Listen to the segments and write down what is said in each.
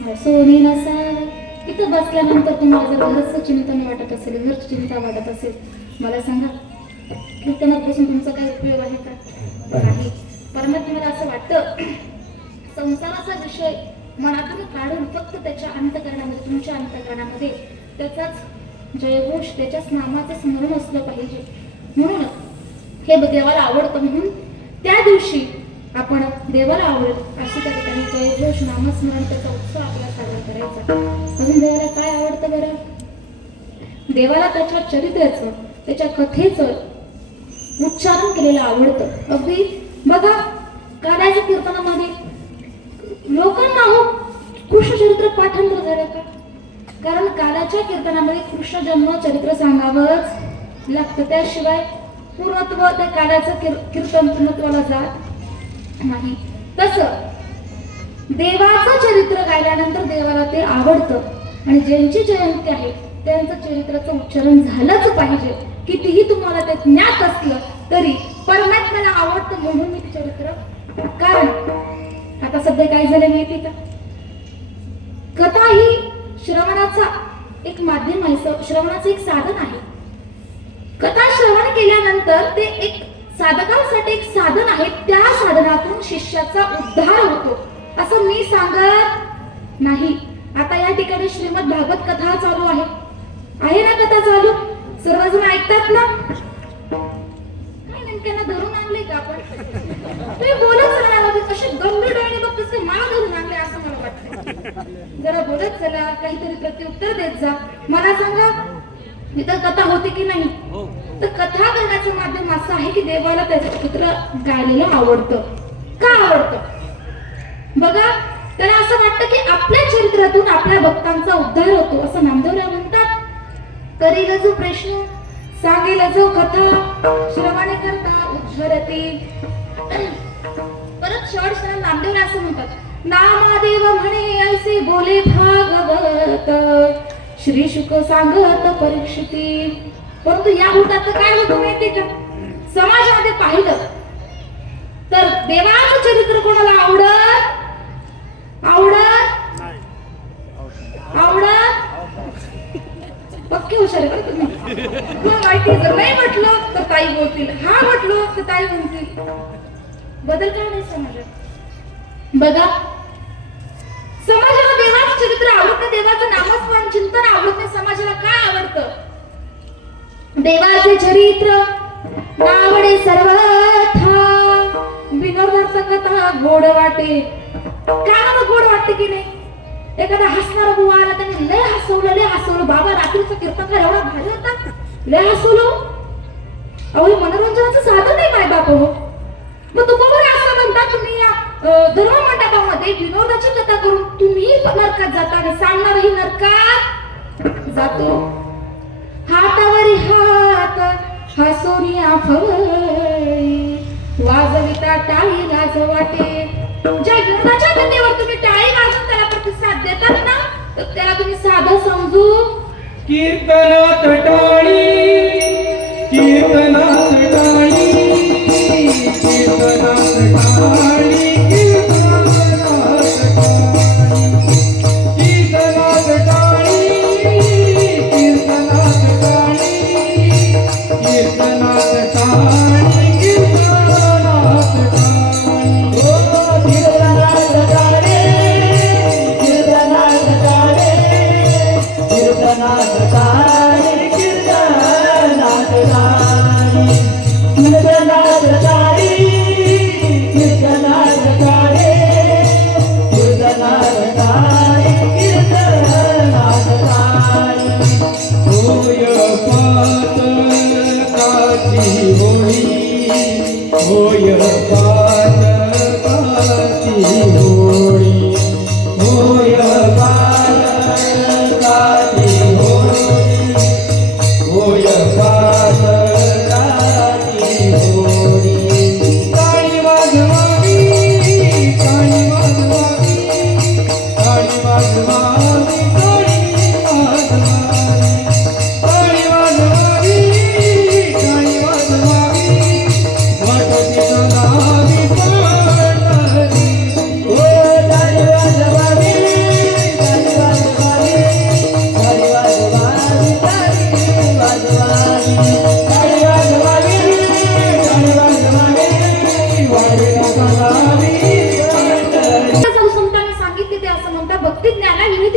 Sony नसावे. इथं बसल्यानंतर तुम्हाला जर घरचं चिंतन वाटत असेल, घरची चिंता वाटत असेल, मला सांगा कीर्तनात बसून तुमचा काही उपयोग आहे का? नाही. परमात्म्याला असं वाटतं संसाराचा विषय मनातून काढून फक्त त्याच्या अंतकरणामध्ये, तुमच्या अंतकरणामध्ये त्याचाच जयघोष, त्याच्याच नामाचं स्मरण असलं पाहिजे. म्हणून हे देवाला आवडतं, म्हणून त्या दिवशी आपण देवाला आवडेल अशी त्या ठिकाणी जयघोष, नामस्मरण, त्याचा उत्सव आपल्याला साजरा करायचा. अजून देवाला काय आवडतं बरं? देवाला त्याच्या चरित्राचं, त्याच्या कथेचं उच्चारण केलेलं आवडतं. अगदी बघा कालाच्या कीर्तनामध्ये लोकांना कृष्ण चरित्र पाठांतर झालं का? कारण कालाच्या कीर्तनामध्ये कृष्ण जन्म चरित्र सांगावंच लागतं, त्याशिवाय पूर्णत्व त्या कालाचं कीर्तन पूर्णत्वाला जात नाही. तसं देवाचं चरित्र गायल्यानंतर देवाला ते आवडतं आणि ज्यांची जयंती आहे त्यांचं चरित्राचं उच्चारण झालंच पाहिजे. कितीही तुम्हाला ते ज्ञात असलं तरी परमात्म्याला आवडतं म्हणून मी चरित्र. कारण आता सध्या काय झालं माहिती का? कथा ही श्रवणाचा एक माध्यम आहे, श्रवणाचं एक साधन आहे. कथा श्रवण केल्यानंतर ते एक साधकांसाठी एक साधन आहे. त्या साधनातून शिष्याचा उद्धार होतो असं मी सांगत नाही. आता या ठिकाणी श्रीमद भागवत कथा चालू आहे ना? कथा चालू सर्वजण ऐकतात ना? काय नेमक्यानं धरून आणले का आपण? तुम्ही बोलत चला, कसे गंभीर डोळे बघतोस, मला धरून आणले असं मला वाटतं. जरा बोलत चला, काहीतरी प्रत्युत्तर देत जा. मला सांगा इथं कथा होती की नाही? तर कथा करण्याचं माध्यम असं आहे की देवाला त्याचं चित्र गायलेलं आवडतं. का आवडतं? बघा, त्याला असं वाटतं की आपल्या चरित्रातून आपल्या भक्तांचा उद्धार होतो असं नामदेवराय म्हणतात. करील जो प्रश्न, सांगेल जो कथा, श्रवणे करता उद्धरती. परत शेवट नामदेवराय असं म्हणतात, नामदेव म्हणे ऐसे बोले भागवत, श्री शुक सांगत परीक्षिती. परंतु या उलटात काय होतं माहिती का? समाजामध्ये पाहिलं तर देवाचं चरित्र कोणाला आवडत पक्के हुशार आहे तुम्ही. माहिती जर नाही म्हटलं तर ताई बोलतील, हा म्हटलं तर ताई म्हणतील. बदल काय नाही समाजात. बघा, समाजाला देवाचं चरित्र आवडतं, देवाचं नामस्मरण चिंतन आवडत नाही. समाजाला काय आवडतं? देवाचे चरित्र नावडे सर्वथा, विनोदार्थ कथा गोड वाटे. कानाला गोड वाटते की नाही? एखादा हसणारा बुवा आला, त्याने लय हसवलं, बाबा रात्रीचं कीर्तन एवढा भारी होता, लय हसवलं. अहो हे मनोरंजनाचं साधन नाही माय बाप. हो मग तुकोबर असं म्हणतात, तुम्ही या धर्म मंडपामध्ये विनोदाची कथा करून तुम्ही नरकात जाता आणि सांगणारही नरकात जातो. हातावरी हात हसोनी आफवळी, वाजविता टाळी लाज वाटे. ज्या विनोदाच्या कथेवर तुम्ही टाळी वाजवून त्याला प्रतिसाद देतात ना, तर त्याला तुम्ही साधं समजू. कीर्तनात टाळी, कीर्तनात टाळी, कीर्तनात टाळी, कीर्तनात टाळी, कीर्तनात टाळी, कीर्तनात टाळी, कीर्तनात टाळी. ओ कीर्तनात टाळी, कीर्तनात टाळी, कीर्तनात टाळी, कीर्तनात टाळी, कीर्तनात टाळी, कीर्तनात टाळी, कीर्तनात टाळी, कीर्तनात टाळी. होय पातकाची होळी, होय पातकाची होळी, होय पातकाची होळी, होय पातकाची होळी. काळी वाजवावी, काळी वाजवावी, काळी वाजवावी, काळी वाजवावी, काळी वाजवावी, काळी वाजवावी, वाटती नावी पाळणारी. ओ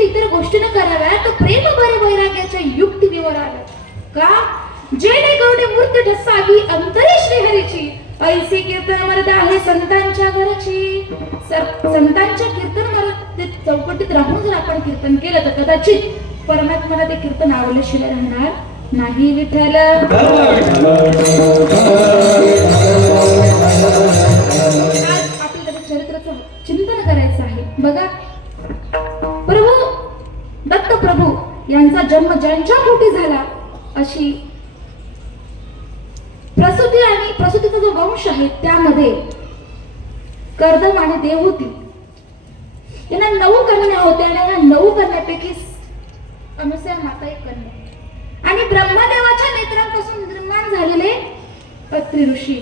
इतर गोष्टी न कराव्या तर प्रेम बरे वैराग्याच्या युक्ती विवराव्या का जेणेकरून मूर्ती ठसावी अंतरी श्रीहरीची ऐसे कीर्तन मर्यादा आहे संतांच्या घरची संतांच्या कीर्तन मर्यादेत चौकटीत राहून जर आपण कीर्तन केलं तर कदाचित परमात्म्याला ते कीर्तन आवडल्याशिवाय राहणार नाही विठ्ठल आज आपल्याला त्याच्या चरित्राचं चिंतन करायचं आहे बघा प्रभू दत्त प्रभू यांचा जन्म ज्यांच्या पोटी झाला अशी प्रसूती आणि प्रसूतीचा जो वंश आहे त्यामध्ये कर्दम आणि देवहूती यांना 9 कन्या होत्या आणि या 9 कन्यापैकी अनुसूया माता एक कन्या आणि ब्रह्मदेवाच्या नेत्रांपासून निर्माण झालेले अत्री ऋषी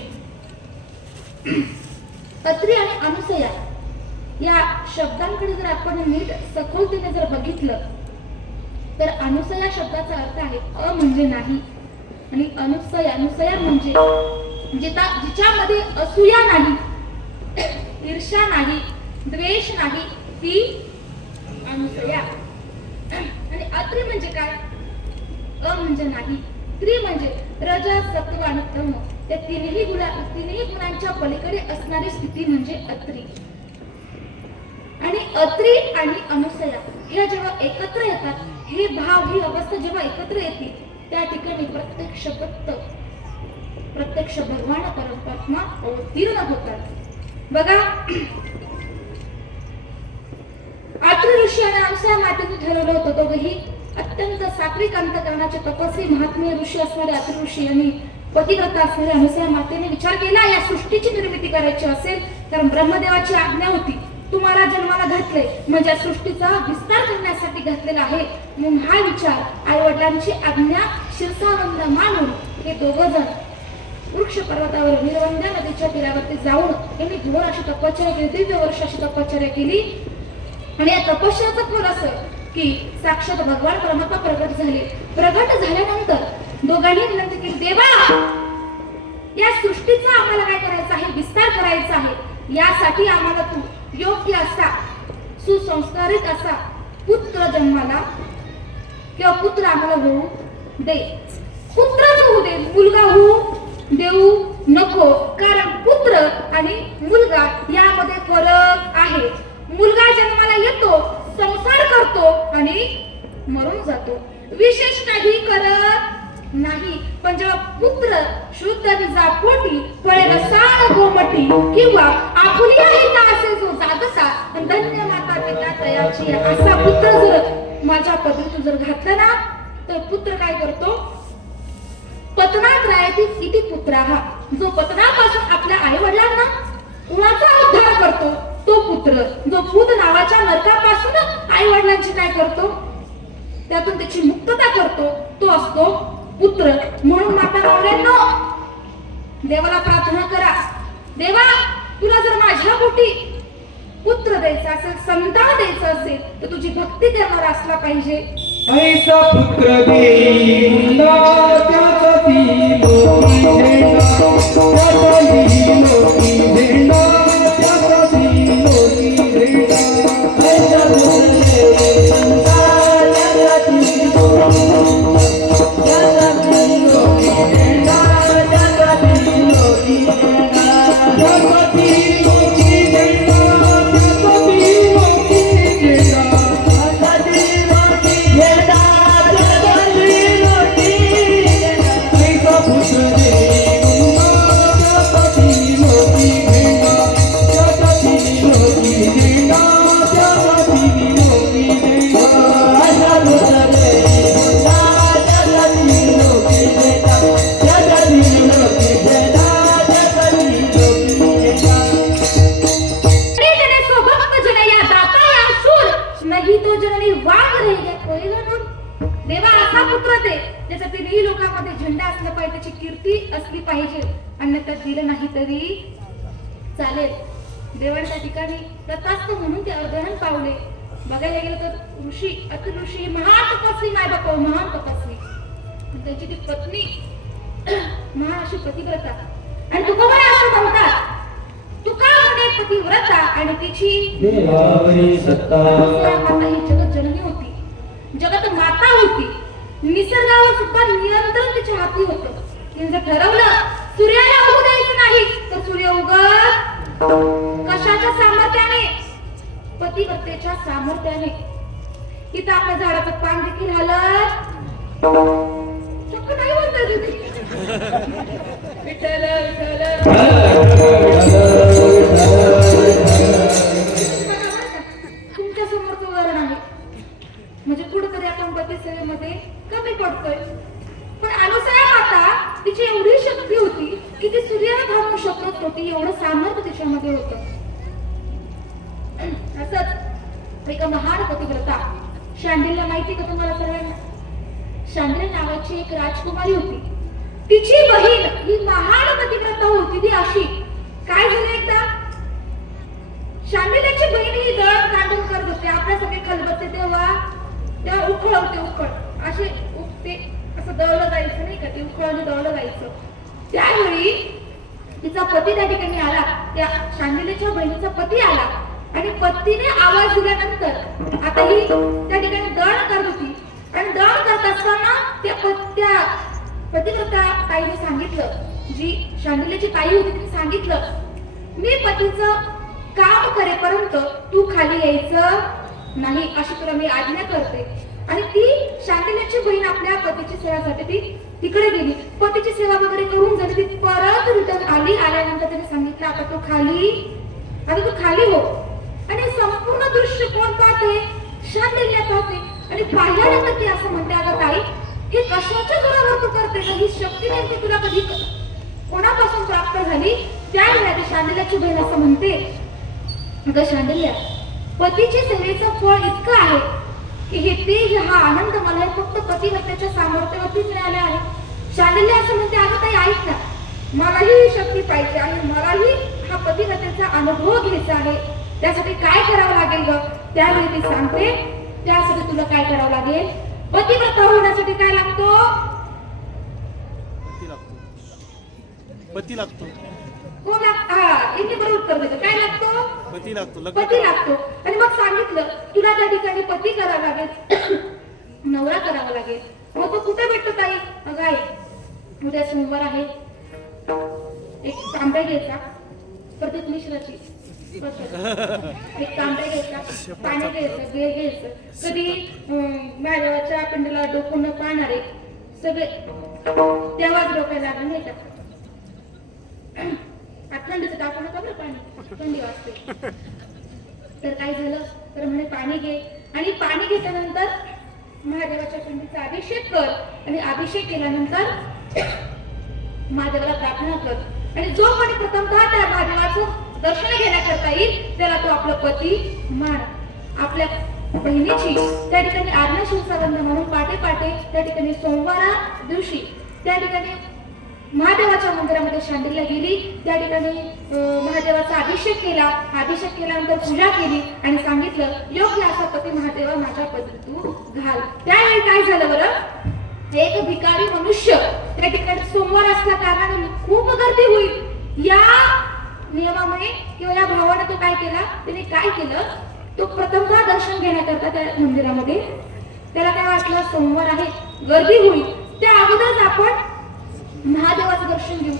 अत्री आणि अनुसूया या शब्दांकडे जर आपण नीट सखोलतेने जर बघितलं तर अनुसूया शब्दाचा अर्थ आहे अ म्हणजे नाही आणि अनुसूया म्हणजे जिच्यामध्ये असूया नाही ईर्ष्या नाही द्वेष नाही ती अनुसूया आणि अत्री म्हणजे काय अ म्हणजे नाही त्रि म्हणजे रज सत्व आणि तम त्या तिन्ही गुणांच्या पलीकडे असणारी स्थिती म्हणजे अत्री आणि अत्री आणि अनुसूया हे जेव्हा एकत्र येतात हे भाव ही अवस्था जेव्हा एकत्र येते त्या ठिकाणी प्रत्यक्ष भगवान परमात्मा अवतीर्ण होतात बघा अत्री ऋषी आणि अनुसूया मातेने ठरवलं होतं दोघेही अत्यंत सात्विक अंतकरणाचे तपस्वी महात्म्य ऋषी असणारे अत्री ऋषी आणि पतिव्रता असणारे अनुसूया मातेने विचार केला या सृष्टीची निर्मिती करायची असेल कारण ब्रह्मदेवाची आज्ञा होती तुम्हाला जन्माला घातले म्हणजे सृष्टीचा विस्तार करण्यासाठी घातलेला आहे म्हणून हा विचार आई वडिलांची आज्ञा शिरसावंद मानून हे दोघं जण वृक्ष पर्वतावर नीलवंद्या नदीच्या तीरावरती जाऊन यांनी घोर अशी तपश्चर्या केली दिव्य वर्ष अशी तपश्चर्या केली आणि या तपश्चर्याचं फळ असं की साक्षात भगवान परमात्मा प्रगट झाल्यानंतर दोघांनी विनंती केली देवा या सृष्टीचा आम्हाला काय करायचं आहे विस्तार करायचा आहे यासाठी आम्हाला तू योग्य असा सुसंस्कारित असा पुत्र जन्माला किंवा पुत्र आम्हाला होऊ दे पुत्रच होऊ दे मुलगा होऊ देऊ नको कारण पुत्र आणि मुलगा यामध्ये फरक आहे मुलगा जन्माला येतो संसार करतो आणि मरून जातो विशेष काही करत नाही पण जेव्हा पुत्र शुद्ध बीजापोटी फळे रसाळ गोमटी किंवा आपुलिया हिता असेल जो जागता धन्य माता पिता तयाची असा पुत्र जर माझ्या पदरीतून जर घातला ना तर पुत्र काय करतो पतनात रायती इति पुत्राहा जो पतनापासून आपल्या आई वडिलांना कुणाचा उद्धार करतो तो पुत्र जो पूत नावाच्या नरकापासून आई वडिलांची काय करतो त्यातून त्याची मुक्तता करतो तो असतो पुत्र म्हणून माता नवऱ्यांनो देवाला प्रार्थना करा देवा तुला जर माझ्या पोटी पुत्र द्यायचा असेल संतान द्यायचं असेल तर तुझी भक्ती करणारा असला पाहिजे ऐसा पुत्र देई मुला त्याचा ती लोकी झेंडा त्याचा ती लोकी झेंडा त्याचा ती लोकी झेंडा ऐसा पुत्र देई संतान त्याचा ती लोकी त्याचा ती लोकी झेंडा त्याचा ती लोकी झेंडा त्याचा ती लोकी झेंडा त्याचा ती लोकी झेंडा देवा असा पुत्र दे ज्याचा तिन्ही लोकांमध्ये झेंडा असला पाहिजे त्याची कीर्ती असली पाहिजे अन्यथा दिलं नाही तरी चालेल देवाच्या ठिकाणी तथास्त म्हणून ते अध्ययन पावले बघायला गेलं तर ऋषी अति ऋषी महान तपस्वी माय बाप महान तपस्वी त्याची ती पत्नी महान अशी पतिव्रता आणि तुकोबा असं म्हणतात तुका म्हणे पतिव्रता आणि तिची देवावरी सत्ता माता ही जगत जननी होती होती. निसर्गावर सुद्धा नियंत्रण तिच्या हाती होतं. तिने जर ठरवलं सूर्याला उगू द्यायचं नाही तर सूर्य उगत कशाच्या सामर्थ्याने? पतिव्रतेच्या सामर्थ्याने. तिथं आपल्या झाडाचं पान देखील हलत चक्क नाही बोलता तुम्ही. विठ्ठल तुमच्या समोरचं उदाहरण आहे. म्हणजे कुठेतरी आपण पती सेवेमध्ये कमी पडतोय. पण अनुसया माता तिची एवढी शक्ती होती की ती सूर्याला थांबवू शकत होती. एवढं सामर्थ्य तिच्यामध्ये होतं. असंच एका महान पतिव्रता शांडिल्य माहिती का तुम्हाला सर्वांना? शांडिल्य नावाची एक राजकुमारी होती. तिची बहीण ही महान पतिव्रता होती. ती अशी काय झालं एकदा शांडिल्याची बहीण ही दळण काढून करत होते. आपल्यासाठी खलबत्ते तेव्हा उखळ होते. उखळ असे ते असं दळलं जायचं नाही का? ते उखळाने दळलं जायचं. त्यावेळी तिचा पती त्या ठिकाणी आला. त्या शांडिल्याच्या बहिणीचा पती आला आणि पतीने आवाज दिल्यानंतर आता ही त्या ठिकाणी दळण करत होती. आणि दळण करत असताना त्या पतिव्रता ताईने सांगितलं, जी शांडिल्याची ताई होती तिने सांगितलं, मी पतीचं काम करेपर्यंत तू खाली यायचं नाही अशी तुला मी आज्ञा करते. आणि ती शांडिल्याची बहीण आपल्या पतीची सेवासाठी ती तिकडे गेली. पतीची सेवा वगैरे करून झाली. ती परत रिटर्न आली. आल्यानंतर तिने सांगितलं आता तू खाली हो. आणि संपूर्ण दृश्य कोण पाहते? शांडिल्य पाहते. आणि पाहिल्यानंतर ती असं म्हणते, अगं ताई हे कशाच्या जोरावर तू करते? ही शक्ती नेमकी तुला कधी कोणापासून प्राप्त झाली? त्यावेळी शांडिल्याची बहीण असं म्हणते, अगं शांडिल्य पतीची सेवेचं फळ इतकं आहे की हे तेज हा आनंद मला फक्त पतिव्रतेच्या सामर्थ्यावरतीच मिळाले आहे. शांडिल्य असं म्हणते, अगं ताई ऐक ना, मलाही ही शक्ती पाहिजे आणि मलाही हा पतिव्रतेचा अनुभव घ्यायचा आहे. त्यासाठी काय करावं लागेल ग? त्यावेळी ती सांगते, त्यासाठी तुला काय करावं लागेल? पतिव्रता होण्यासाठी काय लागतो? पती लागतो. कोण लागतो? हा इथे बरोबर उत्तर देतो. काय लागतो? पती लागतो. पती लागतो. आणि मग सांगितलं तुला त्या ठिकाणी पती करावा लागेल, नवरा करावा लागेल. मग तो कुठे भेटतो ताई? अगं आई उद्या सोमवार आहे. एक तांब्या घ्यायचा प्रत्येक मिश्राची एक तांब्या घ्यायचा, पाणी घ्यायचं, बेल घ्यायचं. कधी महादेवाच्या पिंडीला डोकून पाहणारे सगळे तेव्हाच डोक्याला लागून नाही का? थंडीचं टाकू नका बरं पाणी, थंडी वाजते. तर काय झालं तर म्हणे पाणी घे. आणि पाणी घेतल्यानंतर महादेवाच्या पिंडीचा अभिषेक कर. आणि अभिषेक केल्यानंतर महादेवाला प्रार्थना कर. आणि जो कोणी प्रथमतः त्या महादेवाचं दर्शन घेण्याकरता येईल त्याला तो आपला पती मान. आपल्या बहिणीची त्या ठिकाणी आज्ञा शिवसावंत म्हणून पाटे त्या ठिकाणी सोमवारा दिवशी त्या ठिकाणी महादेवाच्या मंदिरामध्ये शांडिल्य गेली. त्या ठिकाणी महादेवाचा अभिषेक केला. अभिषेक केल्यानंतर पूजा केली आणि सांगितलं योग्य असा पती महादेवा माझ्या पती तू घाल. त्यावेळी काय झालं बरं? एक भिकारी मनुष्य त्या ठिकाणी सोमवार असल्या कारणाने खूप गर्दी होईल या नियमामुळे किंवा या भावाने तो काय केला? त्याने काय केलं? तो प्रथमतः दर्शन घेण्याकरता त्या मंदिरामध्ये त्याला काय वाटलं सोमवार आहे गर्दी होईल, त्या अगोदरच आपण महादेवाचं दर्शन घेऊ.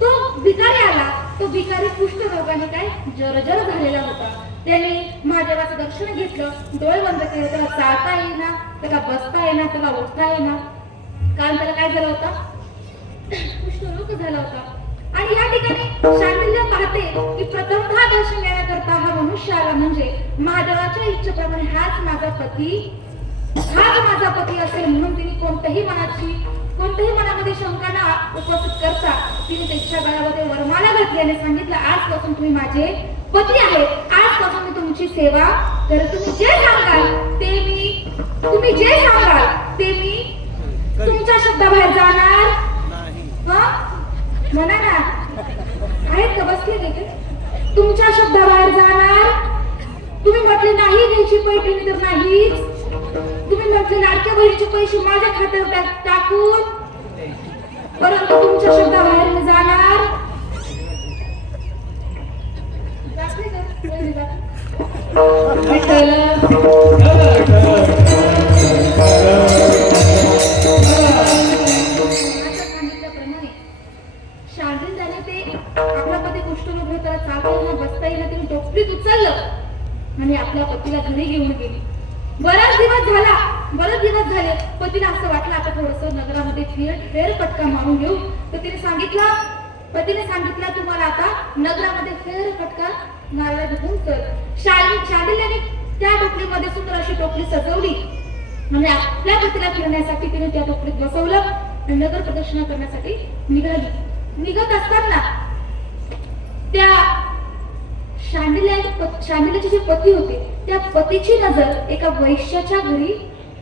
तो भिकारी आला. तो भिकारी कुष्ठरोगाने काय जर्जर झालेला होता. त्याने महादेवाचं दर्शन घेतलं, डोळे बंद केले. त्याला चालता येईना, त्याला बसता येईना, त्याला उठता येईना. कारण त्याला काय झालं होता? कुष्ठरोग झाला होता. आणि या ठिकाणी शांडिल्य पाहते की प्रथमतः दर्शन घेण्याकरता हा मनुष्य आला म्हणजे महादेवाच्या इच्छेप्रमाणे हाच माझा पती असेल म्हणून तिने कोणत्याही मनामध्ये शंका न उपस्थित करता तिने त्याच्या गळ्यामध्ये वरमाला घातली आणि सांगितलं आजपासून तुम्ही माझे पती आहेत. आजपासून मी तुमची सेवा तर तुम्ही जे सांगाल ते मी तुमच्या शब्दाबाहेर जाणार नाही. म्हणा ना, आहेत का बसले तिथे? तुमच्या शब्दाबाहेर जाणार. तुम्ही म्हटले नाही घ्यायची पैठणी तर नाहीच. तुम्ही म्हटले लाडक्या बहिणीचे पैसे माझ्या खात्यावर टाकून, परंतु तुमच्या शब्दाबाहेर मी जाणार. विठ्ठल बरेच दिवस झाले पण तिला असं वाटलं आता थोडस नगरामध्ये फेरफटका मारून घेऊ. तर पतीने सांगितलं तुम्हाला आता नगरामध्ये फेरफटका मारायला घेऊन चल. शांडिल्याने त्या टोपलीमध्ये सुंदर अशी टोपली सजवली आणि आपल्या पतीला फिरण्यासाठी तिने त्या टोपलीत बसवलं आणि नगर प्रदक्षिणा करण्यासाठी निघत असताना त्या शांडिल्याचे जे पती होते त्या पतीची नजर एका वैश्याच्या घरी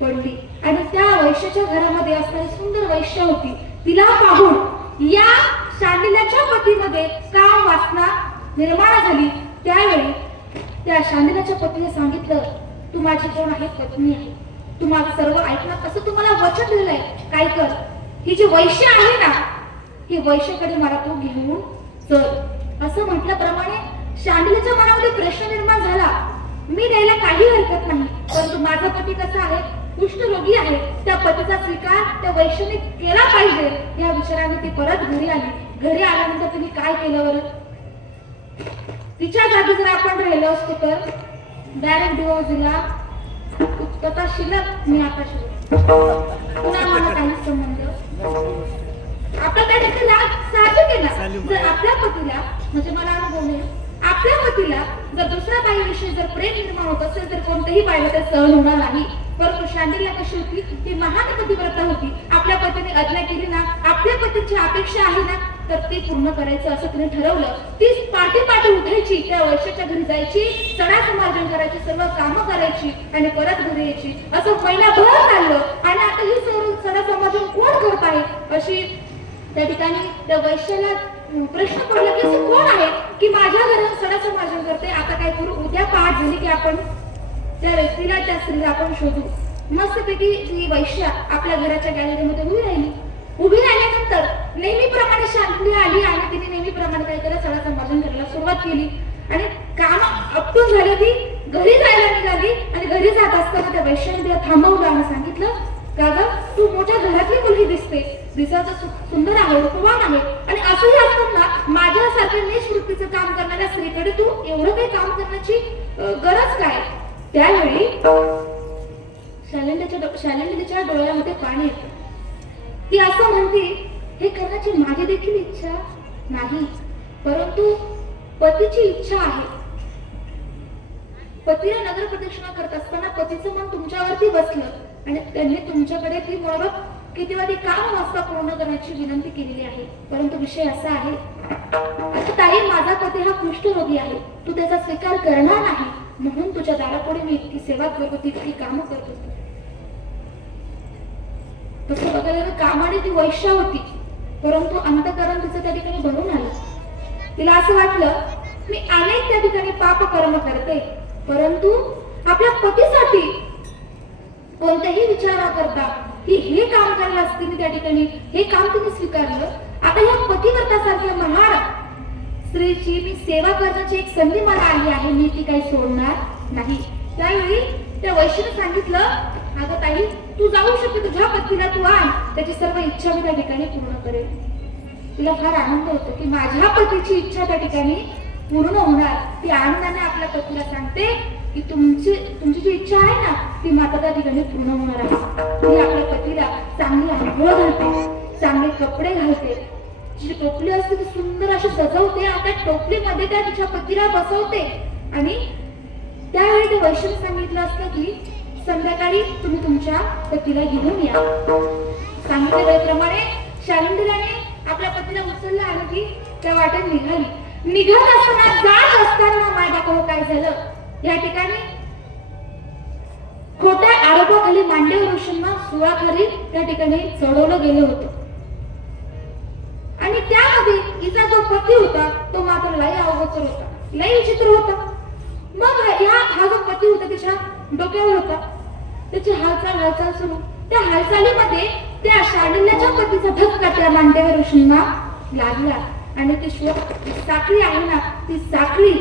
पडली आणि त्या वैश्याच्या घरामध्ये असणारी सुंदर वैश्य होती. तिला पाहून या शांडिल्याच्या पतीमध्ये काम वासना निर्माण झाली. त्यावेळी त्या शांडिल्याच्या पतीने सांगितलं, तू माझी कोण आहे? पत्नी आहे. तू माझं सर्व ऐकणार असं तुम्हाला वचन दिलंय. काय कर, ही जी वैश्य आहे ना, ही वैश्याकडे मला तू घेऊन चल. असं म्हटल्याप्रमाणे शांडिल्याच्या मनामध्ये प्रश्न निर्माण झाला. मी द्यायला काही हरकत नाही, परंतु माझा पती कसा आहे? कुष्ठरोगी आहे. त्या पतीचा स्वीकार त्या वैश्याने केला पाहिजे या विचाराने ती परत घरी आली. घरी आल्यानंतर तिने काय केलं बरं? तिच्या जागी जर आपण राहिलो असतो तर डायरेक्ट डिवोर्स दिला. तथा शिल्लक मी आता शिल्लक पुन्हा मला काही संबंध आपला त्या ठिकाणी राग साहजिक केला. जर आपल्या पतीला म्हणजे मला अनुभव नाही, आपल्या पतीला जर दुसऱ्या बाईविषयी जर प्रेम निर्माण होत असेल तर कोणत्याही बाईला ते सहन होणार नाही. परंतु शांडिल्या कशी होती? ती महान पतिव्रता होती. आपल्या पतीने आज्ञा केली ना, आपल्या पतीची अपेक्षा आहे ना, तर ते पूर्ण करायचं असं तिने ठरवलं. ती पाठी उठायची, त्या वैश्याच्या घरी जायची, सणा समार्जन करायची, सर्व कामं करायची आणि परत घरी यायची. असं महिनाभर चाललं आणि आता ही सर्व सणा समार्जन कोण करत आहे अशी त्या ठिकाणी त्या वैश्याला प्रश्न पडला की असं कोण आहे की माझ्या घरात सणा समार्जन करते. आता काय करू? उद्या पहाट झाली की आपण त्या व्यक्तीला त्या स्त्रीला आपण शोधू. मस्तपैकी ती वैश्या आपल्या घराच्या गॅलरीमध्ये उभी राहिल्यानंतर नेहमीप्रमाणे शांडिल्य आली आणि तिने नेहमीप्रमाणे काय केलं? सणा समार्जन करायला सुरुवात केली आणि काम आपटून झाली. ती घरी जायला निघाली आणि घरी जात असताना त्या वैश्याने तिला थांबवलं आणि सांगितलं, का ग, तू मोठ्या घरातली मुलगी दिसते, दिसायचं सुंदर आहे, रूपवान आहे आणि असंही असताना माझ्यासारख्या निष्वृत्तीचं काम करणाऱ्या स्त्रीकडे तू एवढं काही काम करण्याची गरज काय? त्यावेळी शालिंद्याच्या डोळ्यामध्ये पाणी येतं. ती असं म्हणते, हे करण्याची माझी देखील इच्छा नाही, परंतु पतीची इच्छा आहे. पतीला नगर प्रदक्षिणा करत असताना पतीचं मन तुमच्यावरती बसलं आणि त्यांनी तुमच्याकडे ती मोरत किती वाटी काम वाजता पूर्ण करण्याची विनंती केलेली आहे. परंतु विषय असा आहे, आता ताई, माझा पती हा कुष्ठरोगी आहे, तू त्याचा स्वीकार करणार नाही म्हणून तुझ्या दारापुढे मी इतकी सेवा करतो, इतकी कामं करतो. तसं बघायला कामाने ती वैश्या होती, परंतु अंतःकरण तिचं त्या ठिकाणी भरून आलं. तिला असं वाटलं, मी अनेक त्या ठिकाणी पाप कर्म करते, परंतु आपल्या पतीसाठी कोणताही विचार न करता की हे काम करायला असते मी त्या ठिकाणी हे काम तिने स्वीकारलं. आता या पतिव्रतासारख्या महान स्त्रीची मी सेवा करण्याची एक संधी मला आली आहे, मी ती काही सोडणार नाही. त्यावेळी त्या वैश्याने सांगितलं, अगं ताई, तू जाऊ शकते, तुझ्या पतीला तू आण, त्याची सर्व इच्छा मी त्या ठिकाणी पूर्ण करेल. तिला फार आनंद होतो की माझ्या पतीची इच्छा त्या ठिकाणी पूर्ण होणार. ती आनंदाने आपल्या पतीला सांगते की तुमची जी इच्छा आहे ना, ती माता त्या ठिकाणी पूर्ण होणार आहे. ती आपल्या पतीला चांगली आंघोळ घालते, चांगले कपडे घालते, जी टोपली असते ती सुंदर अशी सजवते, आता टोपलीमध्ये त्या तिच्या पतीला बसवते आणि त्यावेळी ते वैश्याने सांगितलं असतं की संध्याकाळी तुम्ही तुमच्या पतीला घेऊन या. सांगितल्या वेळेप्रमाणे शालिंद्याने आपल्या पतीला उचललं आणि ती त्या वाटेत निघाली. निघत असताना, जात असताना माय बापावर काय झालं? या ठिकाणी खोट्या आरोपाखाली मांडव ऋषींना सुळाखाली त्या ठिकाणी चढवलं गेलं होतं आणि त्यामध्ये हिचा जो पती होता तो मात्र लय अवघड होता, लय विचित्र होता. मग हा जो पती होता तिच्या डोक्यावर होता, त्याची हालचाल सुरू. त्या हालचालीमध्ये त्या शालिंद्याच्या पतीचा धक्का त्या मांडव ऋषींना लागला आणि ती साखळी आहे ना, ती साखळी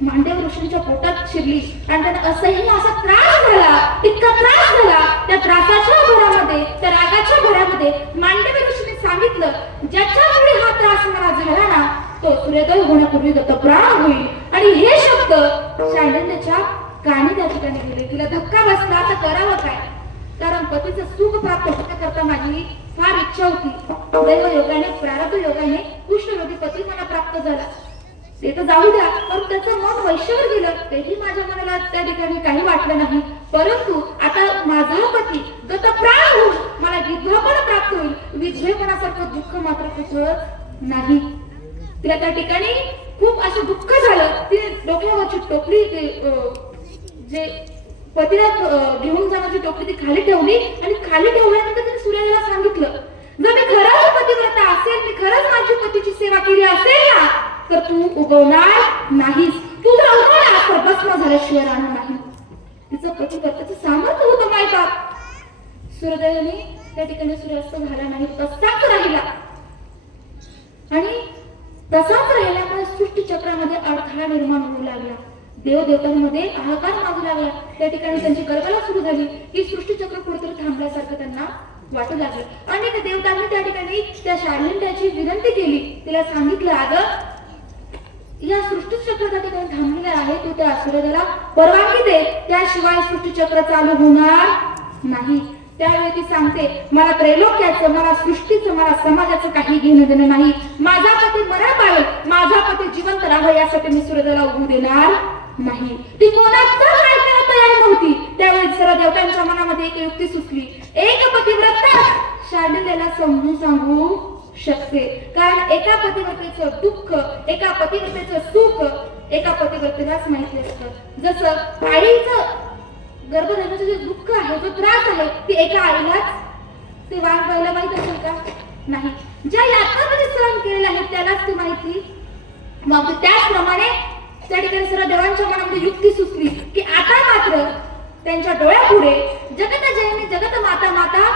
मांडव ऋषींच्या पोटात शिरली आणि त्यांना असह्य असा त्रास झाला, इतका त्रास झाला. त्या त्रासाच्या भरामध्ये, त्या रागाच्या भरामध्ये मांडव ऋषीने सांगितलं, ज्याच्यामुळे हा त्रास मला झाला ना, तो सूर्योदय होण्यापूर्वी दत्तप्राण होईल. आणि हे शब्द शालिंद्याच्या कानी त्या ठिकाणी गेले. तिला धक्का बसला तर करावं काय, कारण पतीचं सुख प्राप्त करता माझी फार इच्छा होती. दैव योगाने, प्रारब्ध योगाने कुष्ठरोगी पती मला प्राप्त झाला. ते तर जाऊ द्या, पण त्याचं मन वैश्यावर गेलं तेही माझ्या मनाला त्या ठिकाणी काही वाटलं नाही. परंतु आता माझा पती गतप्राण होऊन मला विधवापण प्राप्त होईल, विधवेपणासारखं दुःख मात्र कुठंच नाही. तिला त्या ठिकाणी खूप असं दुःख झालं. ती डोक्यावरची टोपली जे पतीला घेऊन जाण्याची टोपली ती खाली ठेवली आणि खाली ठेवल्यानंतर तिने सूर्याला सांगितलं, जर मी खरंच पतिव्रता असेल, मी खरंच माझी पतीची सेवा केली असेल ना, तर तू उगवणार नाहीस. तू जर उगवला तर भस्म झाल्याशिवाय राहणार नाही. तिचं पतिव्रताचं सामर्थ्य होतं माहितात. सूर्योदयाने त्या ठिकाणी सूर्यास्त झाला नाही, तसाच राहिला आणि तसाच राहिल्यामुळे सृष्टी चक्रामध्ये अडथळा निर्माण होऊ लागला. देवदेवतांमध्ये हाहाकार माजू लागला. त्या ठिकाणी त्यांची कल्पना सुरू झाली की सृष्टी चक्र कुठेतरी थांबल्यासारखं त्यांना वाटू लागले. अनेक देवतांनी त्या ठिकाणी त्या शालिंद्याची विनंती केली. तिला सांगितलं, अगं या सृष्टी चक्र त्या ठिकाणी थांबलेलं आहे, तू त्या सूर्योदयाला परवानगी दे, त्याशिवाय सृष्टी चक्र चालू होणार नाही. त्यावेळी ती सांगते, मला त्रैलोक्याचं, मला सृष्टीचं, मला समाजाचं काही घेणं देणं नाही. माझा पती मरण पावेल, माझा पती जिवंत राहावं यासाठी मी सूर्योदयाला उभू देणार नाही. ती कोणाचाच ऐकण्याला तयार नव्हती. त्यावेळी सर्व देवतांच्या मनामध्ये एक युक्ती सुचली. एक पतिव्रता शांडिल्याला समजून सांगू शकते, कारण एका पतिव्रतेचं दुःख, एका पतिव्रतेचं सुख एका पतिव्रतेलाच माहिती असतं. जसं आईचं गर्भधारणाचं जे दुःख आहे, जो त्रास आहे, ते एका आईलाच ते वाढवायला माहित असेल का? नाही. ज्या यात्रामध्ये सहन केलेले आहेत त्यालाच ती माहिती. मग त्याचप्रमाणे त्या ठिकाणी सर्व देवांच्या मनामध्ये युक्ती सुचली की आता मात्र त्यांच्या डोळ्यापुढे जगत जयनी जगत माता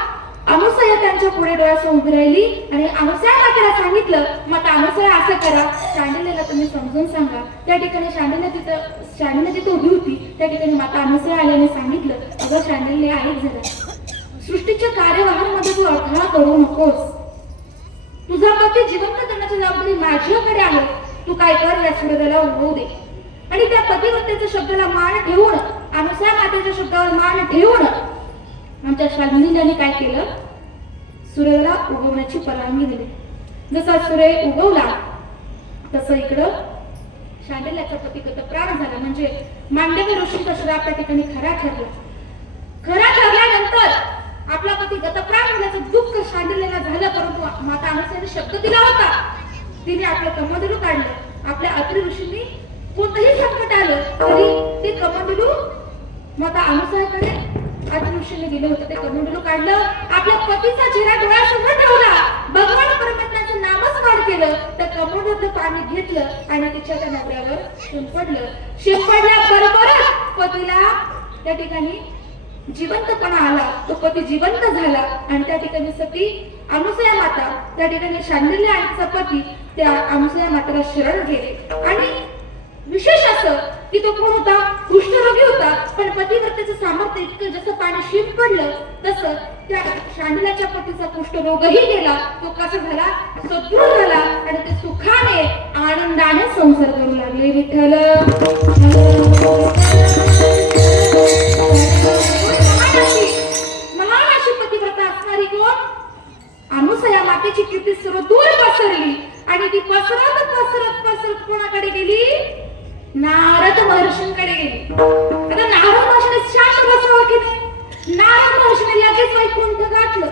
अनुसया त्यांच्या पुढे डोळ्यासमोर उभी राहिली आणि अनुसया मातेला सांगितलं, माता अनुसया असं करा, शांडिल्याला तुम्ही समजून सांगा. त्या ठिकाणी शांडिल्य जिथे उभी होती त्या ठिकाणी माता अनुसया आल्याने सांगितलं, अगं शांडिल्य ऐक जरा, सृष्टीच्या कार्यवाहामध्ये तू अडथळा करू नकोस. तुझा पती जिवंत करण्याची जबाबदारी माझ्याकडे आहे. तू काय कर, या सूर्योदयाला उगवू दे. आणि त्या पतिव्रतेच्या शब्दाला मान ठेवून, अनुसया मातेच्या शब्दावर मान ठेवून आमच्या शालिनीने काय केलं, सूर्याला उगवण्याची परवानगी दिली. जसा सूर्य उगवला तसं इकडं शांडिल्याचा पती गतप्राण झाला. म्हणजे मांडव्य ऋषींचा श्राप त्या ठिकाणी खरा ठरला. खरा ठरल्यानंतर आपला पती गतप्राण होण्याचं दुःख शांडिल्याला झालं. परंतु माता अनुसयाने शब्द दिला होता, तिने आपलं कमंडलू काढलं. आपल्या अत्रि ऋषींनी कोणतंही संकट आलं तरी ते कमंडलू माता अनुसयाकडे अत्रि ऋषींनी दिलं होतं. ते कमंडलू काढलं, आपल्या पतीचा चेहरा डोळ्यासमोर ठेवला, भगवान परमात्म्याचं नामस्मरण केलं, त्या कमंडलूतलं पाणी घेतलं आणि तिच्या त्या नवऱ्यावर शिंपडलं. शिंपडल्याबरोबरच पतीला त्या ठिकाणी जिवंतपणा आला. तो पती जिवंत झाला आणि त्या ठिकाणी सती अनुसया माता त्या ठिकाणी शांडिल्य आणि तिचा पती त्या अनुसया मातेला शरण गेले. आणि विशेष असं की तो कोण होता, कुष्ठरोगी होता. पण पतिव्रतेचं सामर्थ्य इतकं, जसं पाणी शिंपडलं तसं त्या शांडिल्याच्या पतीचा कुष्ठरोगही गेला. तो कसा झाला, सदृढ झाला आणि ते सुखाने आनंदाने संसार करू लागले. विठ्ठल महान अशी पतिव्रता असणारी कोण, अनुसया मातेची कीर्ती सर्व दूर पसरली आणि ती पसरत पसरत पसरत कोणाकडे गेली, नारद महर्षींकडे गेली. आता नारद महर्षीने शांत बसावं की नाही, नारद महर्षीने लगेच वैकुंठ गाठलं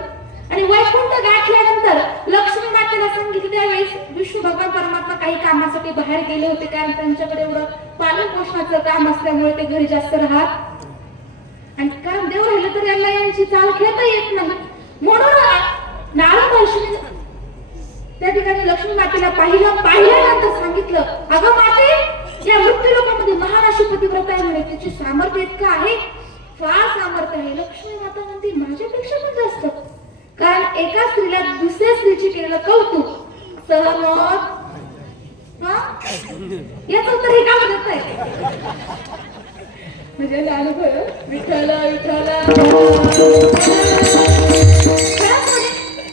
आणि वैकुंठ गाठल्यानंतर लक्ष्मी मातेला सांगितलं. त्यावेळेस विष्णू भगवान परमात्मा काही कामासाठी बाहेर गेले होते, कारण त्यांच्याकडे एवढं पालन पोषणाचं काम असल्यामुळे ते घरी जास्त राहत आणि कारण देव राहिलं तर यांना यांची चाल खेळता येत नाही. म्हणून नारद महर्षीने त्या ठिकाणी लक्ष्मी मातेला पाहिल्यानंतर सांगितलं, अगं माते, या मृत्यू लोकांमध्ये महान अशी पतिव्रता आहे म्हणे, तिची सामर्थ्य इतकं आहे, फार सामर्थ्य आहे. लक्ष्मी माता म्हणते माझ्यापेक्षा पण जास्त, कारण एका स्त्रीला दुसऱ्या स्त्रीची केलेलं कौतुक सहमत. याच उत्तर हे काम देत आहे म्हणजे अनुभव. विठ्ठल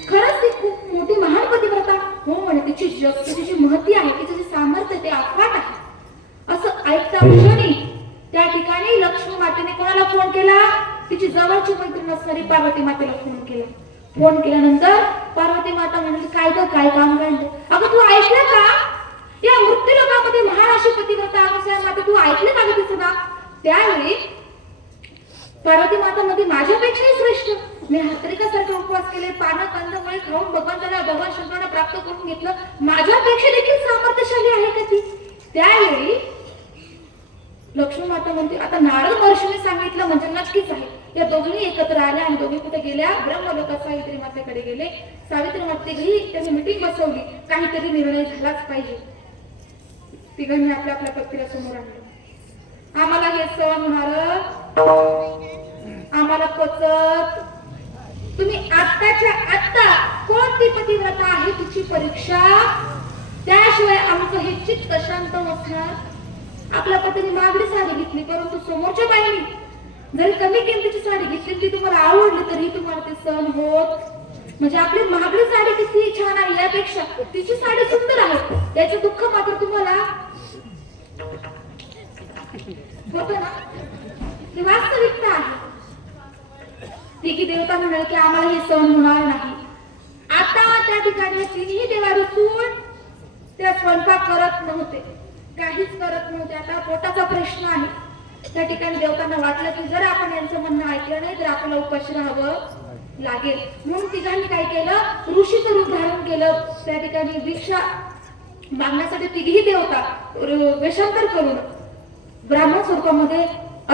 खरंच ती खूप मोठी महान पतिव्रता हो म्हणे. तिची जी महती आहे, तिचं जे सामर्थ्य ते अफाट आहे. असं ऐकता क्षणी त्या ठिकाणी लक्ष्मी केला, तिची जवळची मैत्रीण असणारी पार्वती मातेला फोन केला. फोन केल्यानंतर पार्वती माता म्हणजे काय ग, काय काम काढलं? अगं तू ऐकलं का, या मृत्यू लोकामध्ये महान अशी पतिव्रता अनुसूया माता, तू ऐकलं का ग तिचं नाव? त्यावेळी पार्वती माता मध्ये माझ्यापेक्षाही श्रेष्ठ मी हत्रिकासारखे उपवास केले, पानं कंदमुळे खाऊन भगवान शंकरांना प्राप्त करून घेतलं, माझ्यापेक्षा देखील सामर्थ्यशाली आहे का ती? त्यावेळी लक्ष्मी माता म्हणते आता नारद महर्षीने सांगितलं म्हणजे नक्कीच आहे. या दोघींनी एकत्र आल्या आणि दोघी कुठे गेल्या, ब्रह्मलोकात सावित्री मातेकडे गेले. सावित्री मातेही त्यांनी मिटिंग बसवली, काहीतरी निर्णय झालाच पाहिजे. तिघांनी आपल्या आपल्या पतीला समोर आणलं. आम्हाला हे सहन होणार, आम्हाला पचत, तुम्ही आत्ताच्या आत्ता कोणती पतिव्रता आहे तिची परीक्षा, त्याशिवाय आमचं हे चित्त शांत नसणार. आपल्या पतीने महागडी साडी घेतली, परंतु समोरच्या बाईने जरी कमी किमतीची साडी घेतली ती तुम्हाला आवडली तरी तुम्हाला ते सहन होत. म्हणजे आपली महागडी साडी किती छान आहे यापेक्षा तिची साडी सुंदर आहे त्याचं दुःख मात्र तुम्हाला होत ना. ही वास्तविकता आहे. तिघी देवता म्हणाले की आम्हाला हे सहन होणार नाही. आता त्या ठिकाणी तिन्ही देवा रुसून त्या स्वयंपाक करत नव्हते, काहीच करत नव्हते. आता पोटाचा प्रश्न आहे. त्या ठिकाणी देवतांना वाटलं की जर आपण यांचं म्हणणं ऐकलं नाही तर आपल्याला उपाशी राहावं लागेल. म्हणून तिघांनी काय केलं, ऋषीचं रूप धारण केलं. त्या ठिकाणी भिक्षा मागण्यासाठी तिघी देवता वेषांतर करून ब्राह्मण स्वरूपामध्ये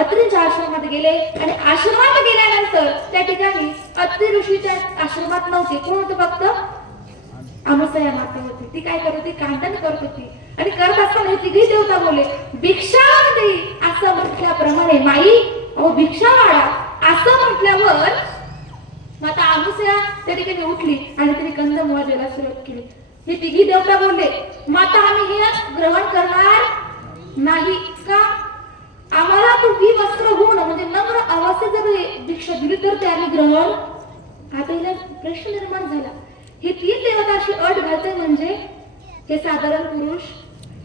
अत्रीच्या आश्रमामध्ये गेले. आणि आश्रमात गेल्यानंतर त्या ठिकाणी अत्री ऋषीच्या आश्रमात नव्हते, कोण होते, फक्त अनुसूया माता होती. ती काय करत होती, कांडन करत होती. आणि करत असताना तिघी देवता बोले भिक्षा दे, असं म्हटल्याप्रमाणे माई अहो भिक्षा वाढा असं म्हटल्यावर माता अनुसूया त्या ठिकाणी उठली आणि तिने कंदमुळं द्यायला सुरुवात केली. हे तिघी देवता बोलले माता आम्ही हे ग्रहण करणार नाही का, आम्हाला तुम्ही वस्त्र होऊन म्हणजे नम्र अवस्थेत जर भिक्षा दिली तर ते आम्ही ग्रहण. आता हिला प्रश्न निर्माण झाला, हे तीन देवता अशी अट घालते म्हणजे हे साधारण पुरुष,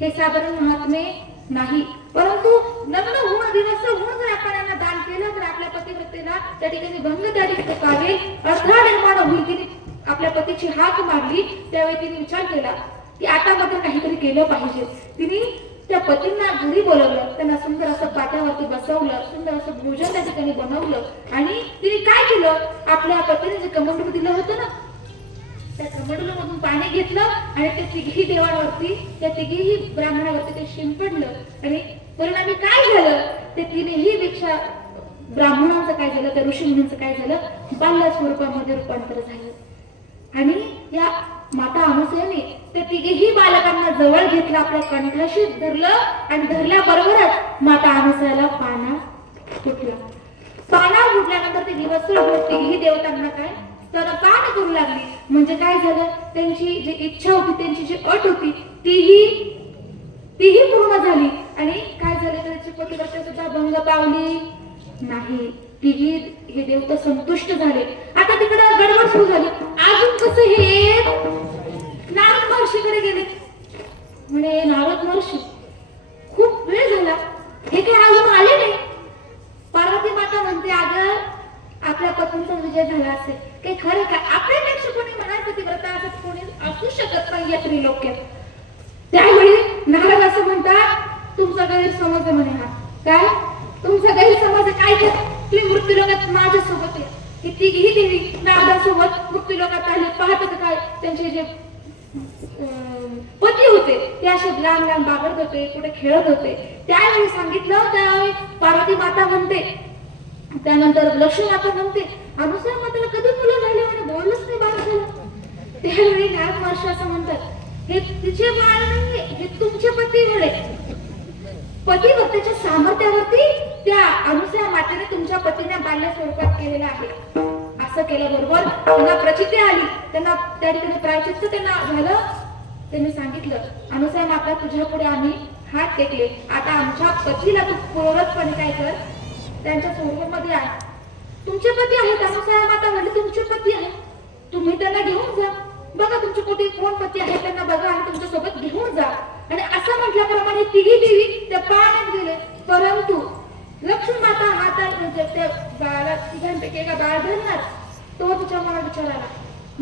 हे साधारण महात्मे नाही, परंतु नम्र होऊन दिवस होऊन जर आपण यांना दान केलं तर आपल्या पतिव्रतेला त्या ठिकाणी भंग त्या ठिकाणी पावेल, अडथळा निर्माण होईल. तिने आपल्या पतीची हाक मारली. त्यावेळी तिने विचार केला की आता मात्र काहीतरी केलं पाहिजे. तिने त्या पतींना घरी बोलवलं, त्यांना सुंदर असं पाट्यावरती बसवलं, सुंदर असं भोजन त्या ठिकाणी बनवलं. आणि तिने काय केलं, आपल्या पतीने जे कमंडलू दिलं होतं ना त्या कमंडलू मधून पाणी घेतलं आणि ते तिघी देवांवरती, त्या तिघीही ब्राह्मणावरती ते शिंपडलं. आणि परिणामी काय झालं, ते तिनेही भिक्षा ब्राह्मणांचं काय झालं, त्या ऋषी मुनींचं काय झालं, बाल्य स्वरूपामध्ये रूपांतर झालं. आणि या माता अनुसूयाने त्या तिघेही बालकांना जवळ घेतलं, आपल्या कंठाशी धरलं आणि धरल्याबरोबरच माता अनुसूयाला पाना फुटला. पाना फुटल्यानंतर ते दिवसभर तिघी देवतांना काय स्तनपान करू लागली. म्हणजे काय झालं, त्यांची जी इच्छा होती, त्यांची जी अट होती तीही पूर्ण झाली. आणि काय झालं, त्याची पतिव्रता सुद्धा भंग पावली नाही. तिघी हे देवता संतुष्ट झाले. आता तिकडे गडबड सुरू झाली. अजून कसं हे नारद महर्षीकडे गेले. म्हणे नारद महर्षी खूप वेळ झाला, हे काही अजून आले नाही. पार्वती माता म्हणते अगं आपल्या पत्नीचा विजय झाला असेल, काही खरं काय, आपल्यापेक्षा कोणी महान पतिव्रता असं कोणी असू शकत नाही या त्रिलोक्यात. त्यावेळी नारद असं म्हणतात तुमचा गैरसमज आहे म्हणे. हा काय तुमचा गैरसमज काय केला, तुम्ही मृत्यूलोकात माझ्यासोबत आहे. ही तिघी देवी नारदासोबत मृत्यूलोकात आले. पाहत होते काय, त्यांचे जे पती होते ते असे लहान लहान बागडत होते, कुठे खेळत होते. त्यावेळी सांगितलं, त्यावेळी पार्वती माता म्हणते, त्यानंतर लक्ष्मी माता म्हणते अनुसूया मातेला कधी मुलं झाले म्हणे, बोललंच नाही बाळ झालं. त्यावेळी नारद महर्षी असं म्हणतात हे तिचे बाळ नाहीये, हे तुमचे पती म्हणे. पतिव्रतेच्या सामर्थ्यावरती त्या अनुसूया मातेने तुमच्या पतीने बाल्य स्वरूपात केलेलं आहे. असं केल्याबरोबर त्यांना प्रचिती आली, त्यांना त्या ठिकाणी प्रायश्चित्त त्यांना झालं. त्यांनी सांगितलं अनुसूया माता तुझ्या पुढे आम्ही हात टेकले, आता आमच्या पतीला तू पूर्वतपणे काय कर, त्यांच्या स्वरूपामध्ये आहे. तुमचे पती आहेत. अनुसूया माता म्हणले तुमचे पती आहेत, तुम्ही त्यांना घेऊन जा, बघा तुमच्या कुठे कोण पती आहे त्यांना बघा आणि तुमच्या सोबत घेऊन जा. आणि असं म्हटल्याप्रमाणे तिघी देवी त्या पाण्यात गेले. परंतु लक्ष्मी माता हातात म्हणजे त्या बाळाला तिघांपैकी एका बाळ धरणार. तो तिच्या मनात विचार आला,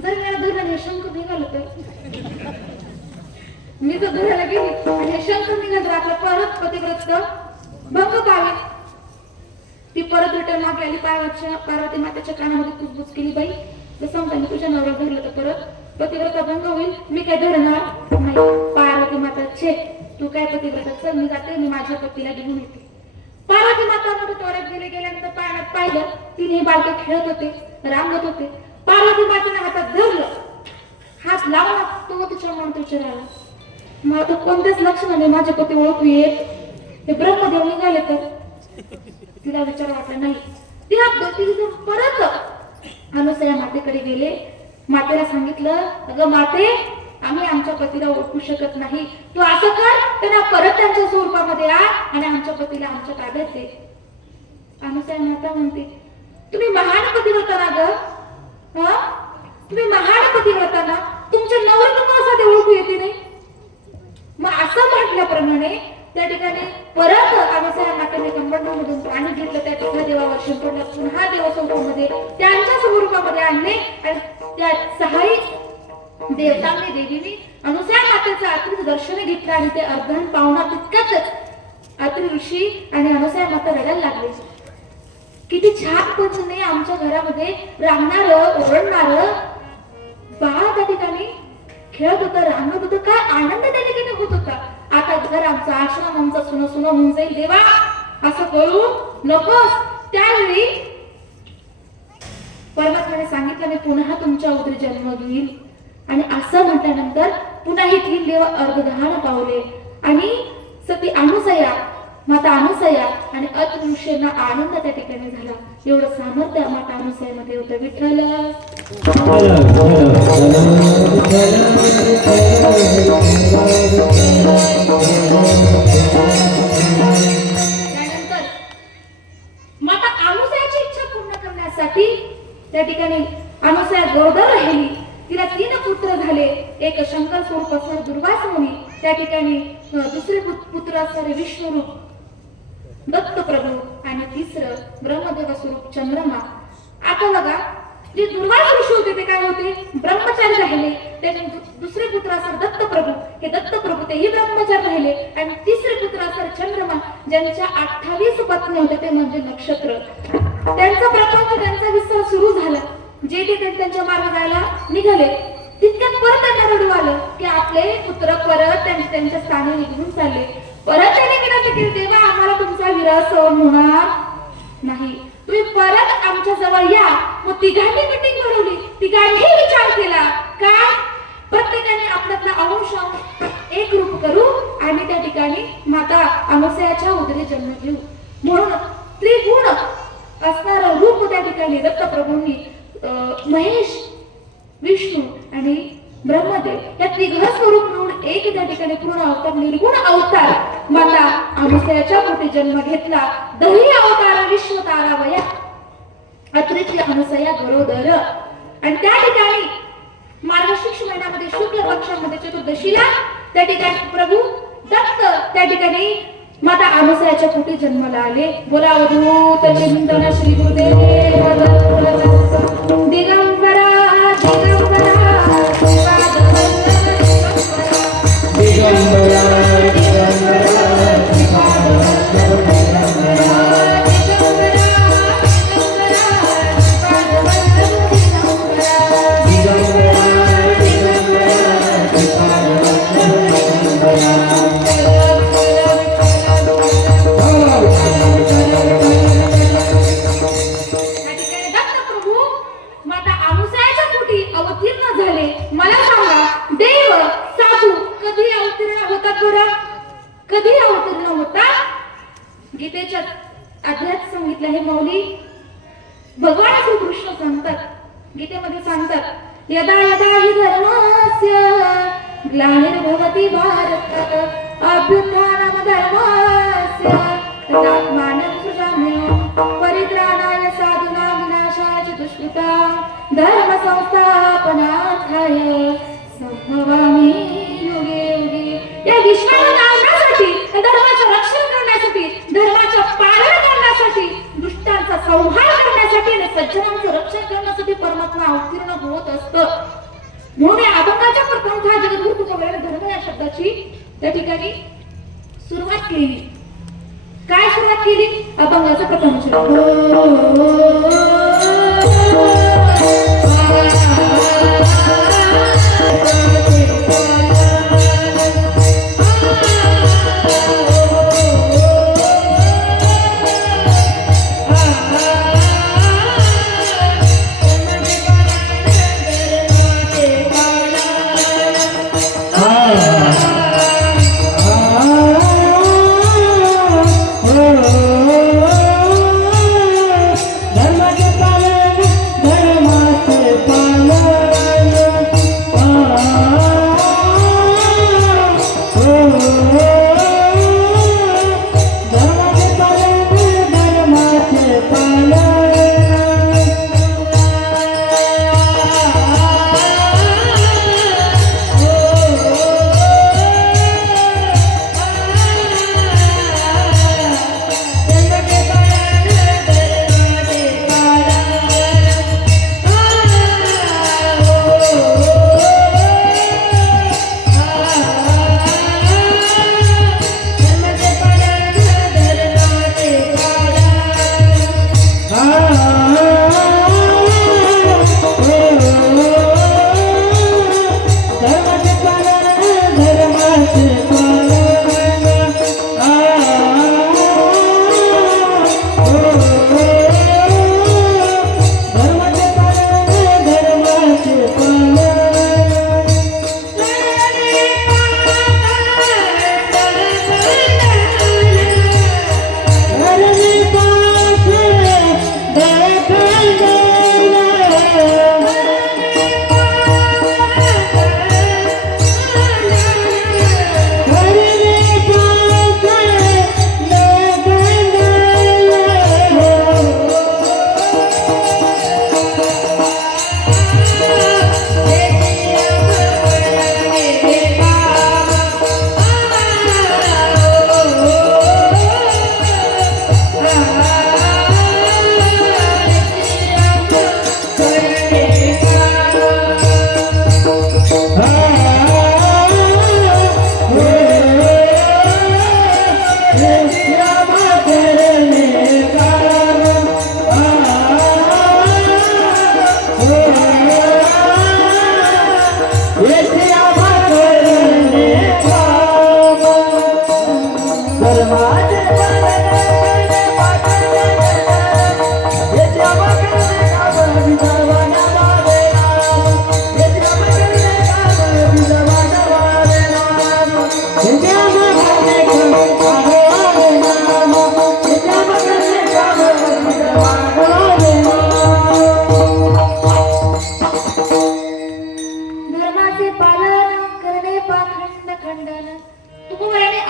जर मला धरलं हे शंख निघालं तर मी तर धरायला गेली आणि हे शंख निघालं तर आपलं परत पतिव्रत भंग पावे. ती परत रिटर्न मागे आली, पार्वती मातेच्या कानामध्ये कुजबुज केली, बाई जर समजा मी तुझ्या नवरा धरलं तर परत पतिव्रता भंग होईल, मी काय धरणार नाही. पार्वती माता छे तू काय पतिव्रता, चल मी जाते, मी माझ्या पतीला घेऊन येते. पार्वती माता मध्ये तोऱ्यात गेल्यानंतर पाण्यात पाहिलं, तिने बालके खेळत होते, रांगत होते. पार्वती मातेने हातात धरलं, हात लावला, तो तिच्या मनात विचार आला, मला तर कोणत्याच लक्षणाने माझे पती ओळखू येत, हे ब्रह्मदेव निघाले तर. तिला विचार वाटला नाही. ती परत अनुसया मातेकडे गेले. मातेला सांगितलं, अगं माते, आम्ही आमच्या पतीला ओळखू शकत नाही, तू असं कर, त्यांना परत त्यांच्या स्वरूपामध्ये आ आणि आमच्या पतीला आमच्या ताब्यात दे. अनुसया माता म्हणते, तुम्ही महान पतिव्रता ना ग, तुम्ही महान पतिव्रता ना, तुमच्या नवरा तुम्हाला ते ओळखू येते नाही. मग असं म्हटल्याप्रमाणे त्या ठिकाणी परत अनुसया मातेने कंबरमधून पाणी घेतलं, त्या ठिकाणी देवावर शिंपडलं, पुन्हा देवस्वरूपामध्ये त्यांच्या स्वरूपामध्ये आणले आणि त्या सहाही देवतांनी देवीने अनुसया मातेचं अत्रीचं दर्शन घेतलं आणि ते अर्धान पावणार तितकंच अत्री ऋषी आणि अनुसया माता रडायला लागले. किती छान पद्धतीने आमच्या घरामध्ये रांगणार ओरडणार बाळ त्या ठिकाणी खेळत होतं, रांगत होतं, काय आनंद त्या ठिकाणी होत होता. आता घर आमचा आश्रम आमचा सुन सुन होऊन जाईल, देवा असं करू नकोस. त्यावेळी परमात्म्याने सांगितलं, मी पुन्हा तुमच्या उदरी जन्म घेईल. आणि असं म्हटल्यानंतर पुन्हा ही 3 देव अर्धदहान पावले आणि सती अनुसया माता अनुसया आणि अतृषेंना आनंद त्या ठिकाणी झाला. एवढं सामर्थ्य माता अनुसयामध्ये होतं. विठ्ठल त्यानंतर माता अनुसयाची इच्छा पूर्ण करण्यासाठी त्या ठिकाणी अनुसया गरोदर राहिली. तिला 3 पुत्र झाले. एक शंकर स्वरूप असणारे दुर्वास मुनी, त्या ठिकाणी दुसरे पुत्र असणारे विष्णुरूप दत्त प्रभू आणि तिसरं ब्रह्मदेव स्वरूप चंद्रमा. आता बघा, जे दुर्वास ऋषी होते ते काय होते, ब्रह्मचारी राहिले. त्याचे दुसरे पुत्र असणारे दत्त प्रभू, हे दत्त प्रभू तेही ब्रह्मचारी राहिले. आणि तिसरे पुत्र असणारे चंद्रमा, ज्यांच्या 28 पत्नी होते ते म्हणजे नक्षत्र. त्यांचा प्रपंच, त्यांचा विस्तार सुरू झाला. जे ते त्यांच्या मार्गाला निघाले तितक्यात परत त्यांना रडू आलं की आपले पुत्र परत त्यांच्या स्थानी निघून चालले. परत त्यांनी विनंती केली, देवा आम्हाला तुमचा विरह सहन होणार नाही, तुम्ही परत आमच्या जवळ या. मग तिघांनी मीटिंग भरवली, तिघांनी विचार केला, काय प्रत्येकाने आपल्यातला अंश एक रूप करू आणि त्या ठिकाणी माता अनुसयाच्या उदरी जन्म घेऊ. म्हणून त्रिगुण असणारं रूप त्या ठिकाणी दत्तप्रभूंनी महेश, विष्णू आणि ब्रह्मदेव या तिघ स्वरूप मिळून एक त्या ठिकाणी पूर्ण अवतार, निर्गुण अवतार माता अनुसयाच्या पोटी जन्म घेतला. दही अवतार विश्व तारावया अत्रित्य अनुसया गरोदर. आणि त्या ठिकाणी मार्गशीर्ष महिन्यामध्ये शुक्ल पक्षामध्ये चतुर्दशीला त्या ठिकाणी प्रभू दत्त त्या ठिकाणी माता अनुसयाच्या पोटी जन्माला आले. बोला अवधूत चिंतन श्री गुरुदेव दिगंबरा दिगंबरा कधी अवतीर्ण होतात. गीतेच्या अध्यायात सांगितलं आहे, मौली भगवान श्रीकृष्ण सांगतात, गीतेमध्ये सांगतात, यदा यदा हि धर्मस्य ग्लानिर्भवति भारत अभ्युत्थानं धर्मस्य तदात्मानं सृजाम्यहं परित्राणाय साधूनां विनाशाय च दुष्कृतां धर्म संस्थापनार्थाय संभवामि युगे युगे. या विश्वाला नांदण्यासाठी, धर्माचं रक्षण करण्यासाठी, धर्माचं पालन करण्यासाठी संहार करण्यासाठी आणि सज्जनांचं रक्षण करण्यासाठी परमात्मा अवतीर्ण होत असतं. म्हणून या अभंगाच्या प्रथमतः जगद्गुरु तुकोबारायांनी धर्म या शब्दाची त्या ठिकाणी सुरुवात केली. काय सुरुवात केली? अभंगाचा प्रथम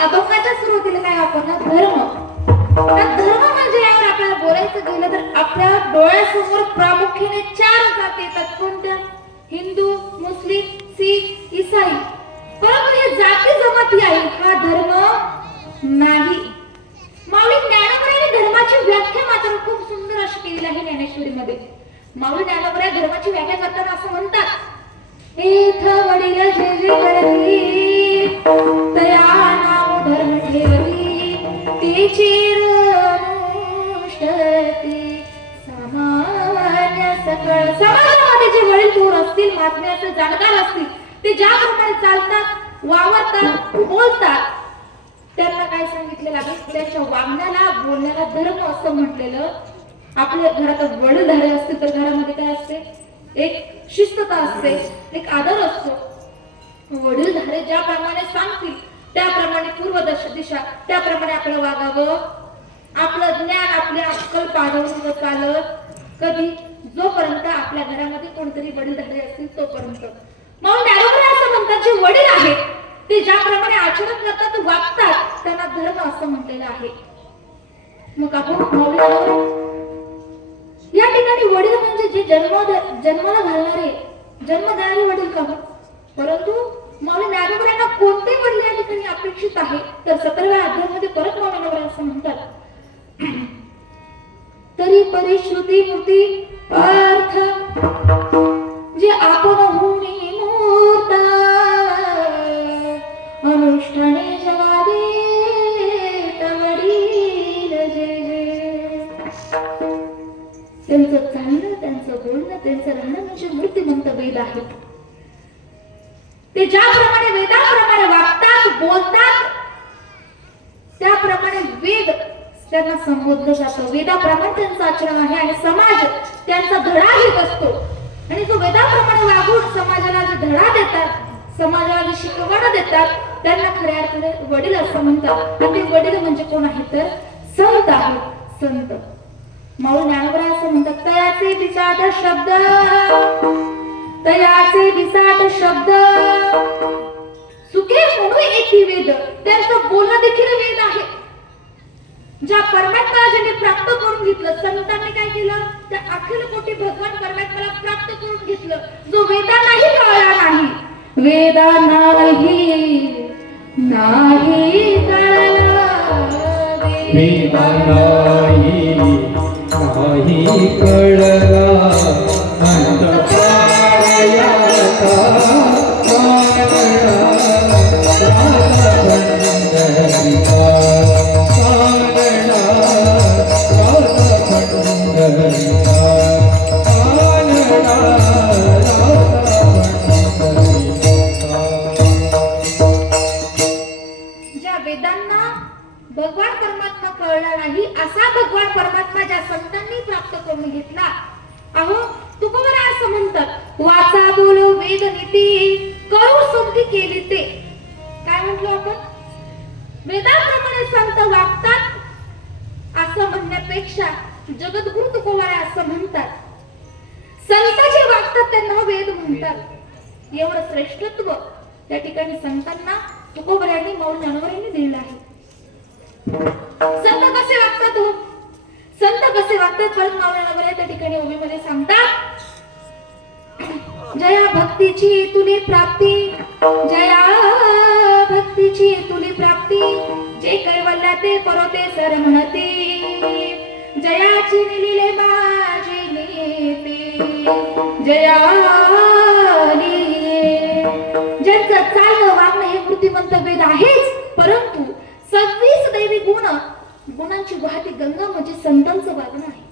अभंगाच्या सुरुवातीला काय वापरला? धर्म. धर्म म्हणजे यावर आपल्याला बोलायचं गेलं तर आपल्या डोळ्यासमोर प्रामुख्याने 4 जाती येतात. कोणत्या? हिंदू, मुस्लिम, सिख, ईसाई. परंतु हे जाती जमाती आहे, हा धर्म नाही. माऊली ज्ञानेश्वरीने धर्माची व्याख्या मात्र खूप सुंदर अशी केलेली आहे ज्ञानेश्वरीमध्ये. माऊली ज्ञानेश्वरी धर्माची व्याख्या करताना असं म्हणतात, एथ वडील जे जे करती तया नाव धर्म ठेवती तिची अनुष्ठती सामान्य सकळ. समाजामध्ये जे वडील थोर असतील, महात्म्याचे जाणकार असतील, ते ज्याप्रमाणे चालतात, वावरतात, बोलतात, त्यांना काय सांगितलेलं आहे? त्याच्या वागण्याला, बोलण्याला धर्म असं म्हटलेलं. आपल्या घरात वडीलधारे असतील तर घरामध्ये काय असते? एक शिस्तता असते, एक आदर असतो. वडीलधारे ज्याप्रमाणे सांगतील त्याप्रमाणे पूर्व दिशा, त्याप्रमाणे आपलं वागावं. आपलं ज्ञान, आपली अक्कल पाडवून चालत कधी जोपर्यंत आपल्या घरामध्ये कोणतरी वडीलधारे असतील तोपर्यंत. मग ज्ञानेश्वरी असं म्हणतात, जे वडील आहेत ते ज्याप्रमाणे आचरण करतात, वागतात, त्यांना धर्म असं म्हटलेलं आहे. मग आपण या ठिकाणी वडील म्हणजे जे जन्माला घालणारे, जन्म देणारे वडील का? परंतु माऊली ज्ञानेश्वरांना कोणते वडील या ठिकाणी अपेक्षित आहे? तर 17व्या अध्यायामध्ये परत माऊली ज्ञानेश्वर असं म्हणतात, तरी परिश्रुती मूर्ती अर्थ जे आपण होणे मूर्त अनुष्ठाने जगावे वडील जय जय. त्यांचं चालणं, त्यांचं बोलणं, त्यांचं राहणं म्हणजे मूर्तिमंत वेद आहेत. ते ज्याप्रमाणे वेदाप्रमाणे वागतात, बोलतात, त्याप्रमाणे वेद त्यांना संबोधलं जातं. वेदाप्रमाणे त्यांचं आचरण आहे आणि समाज त्यांचा धडा घेत असतो. आणि जो वेदाप्रमाणे वागून समाजाला जे धडा देतात, समाजाला जी शिकवण देतात, त्यांना खऱ्या अर्थाने वडील असं म्हणतात. आणि ते वडील म्हणजे कोण आहे तर संत आहेत. संत माऊली ज्ञानोबा असं म्हणतात, तयाचे बिचाट शब्द, तयाचे बिचाट शब्द सुखे म्हणून येती वेद. त्यांचं बोलणं देखील वेद आहे. ज्या परमात्मा ज्यांनी प्राप्त करून घेतलं, संतांनी काय केलं, त्या अखिल कोटी भगवान परमात्म्याला प्राप्त करून घेतलं. जो वेदांनाही कळला नाही, वेदांनाही नाही कळला, वेदांनाही नाही कळला, ज्या वेदांना भगवान परमात्मा कळला नाही, असा भगवान परमात्मा ज्या संतांनी प्राप्त करून घेतला. अहो तुकोबरा असं म्हणतात, वाचा बोलो वेद नीती करू समधी केली ते. काय म्हटलं आपण, वेदाप्रमाणे संत वागतात असं म्हणण्यापेक्षा जगद्गुरु तुकोबरा असं म्हणतात, संत जे वागतात त्यांना वेद म्हणतात. एवढं श्रेष्ठत्व त्या ठिकाणी संतांना तुकोबऱ्यांनी माऊली ज्ञानोबऱ्यांनी दिलेलं आहे. संत कसे वागतात हो, संत कसे वागतात परत माऊली ज्ञानोबा त्या ठिकाणी ओवीमध्ये सांगतात, जया भक्तीची तुली प्राप्ती, जया भक्तीची तुली प्राप्ती, जे कैवल्या ते परोते सर म्हणती, जयाची निलिले माझी नीती, जयाली. ज्यांचं चालणं वागणं हे मूर्तिमंत वेद आहेच, परंतु 26 दैवी गुणांची वाहती गंगा म्हणजे संतांचं वागणं आहे.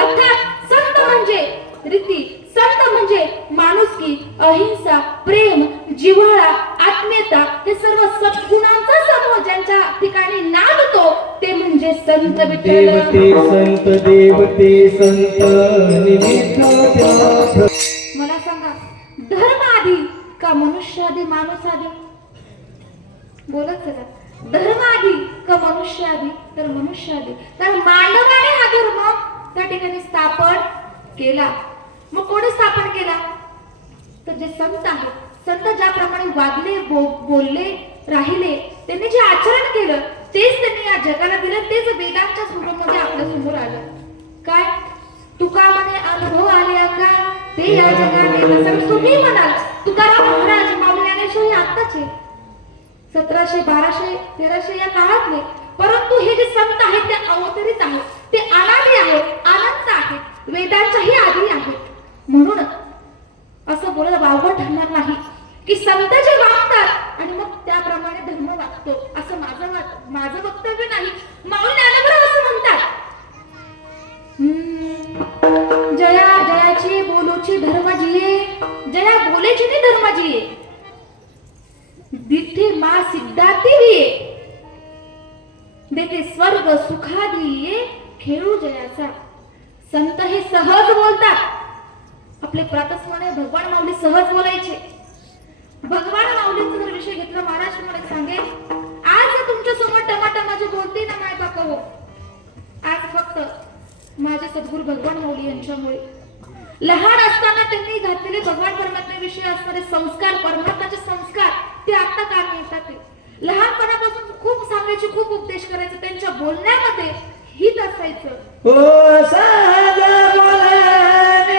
अर्थात संत म्हणजे रीती, संत म्हणजे माणुसकी, अहिंसा, प्रेम, जिव्हाळा, आत्मीयता हे सर्व सद्गुणांचा समूह ज्यांच्या ठिकाणी नांदतो ते म्हणजे संत विठ्ठल. देवते संत, देवते संत निमित्त. मला सांगा, धर्म आधी का मनुष्य आधी, माणूस आधी? बोलत चला, धर्म आधी का मनुष्य आधी? तर मनुष्य आधी. कारण मानवाने हा धर्म त्या ठिकाणी स्थापन केला. मग कोणी स्थापन केला तर जे संत आहेत. संत ज्याप्रमाणे वागले, बोलले, राहिले, त्यांनी जे आचरण केलं तेच त्यांनी या जगाला दिलं. तेच वेदांच्या स्वरूपामध्ये आपल्या समोर आलं. काय तुका म्हणे अनुभव आले अंगा ते या जगाने. तसं तुम्ही म्हणाल तुकाराम महाराज माऊली ज्ञानेश्वर आत्ताचे 1700, 1200, 1300 या काळातले, परंतु हे जे संत आहेत ते अवतरित आहेत, ते अनादी आहेत, अनंत आहेत, वेदांच्याही आधी आहेत. म्हणून असं बोलायला वावगं ठरणार नाही की संत जे वागतात आणि मग त्याप्रमाणे धर्म वागतो असं माझं वक्तव्य नाही. माऊली ज्ञानोबा असं म्हणतात, जया जयाची बोलूची धर्म जिये, जया बोलेची नी धर्म जिये, दिठे मा सिद्धाती विये, देते स्वर्ग सुखादी खेळू जयाचा. संत हे सहज बोलतात. आपले प्रातस्मरणे भगवान माऊली सहज बोलायचे. भगवान माऊलीचा जर विषय घेतला महाराष्ट्र मला सांगेल, आज तुमच्या समोर टमाटमाचे बोलते ना माय बापा हो, आज फक्त माझे सद्गुरू भगवान माऊली यांच्यामुळे. लहान असताना त्यांनी घातलेले भगवान परमात्म्याविषयी असणारे संस्कार, परमात्म्याचे संस्कार ते आता कामी येतात. ते लहानपणापासून खूप सांगायचे, खूप उपदेश करायचे, त्यांच्या बोलण्यामध्ये हित असायचं. ओ सागा बोलाने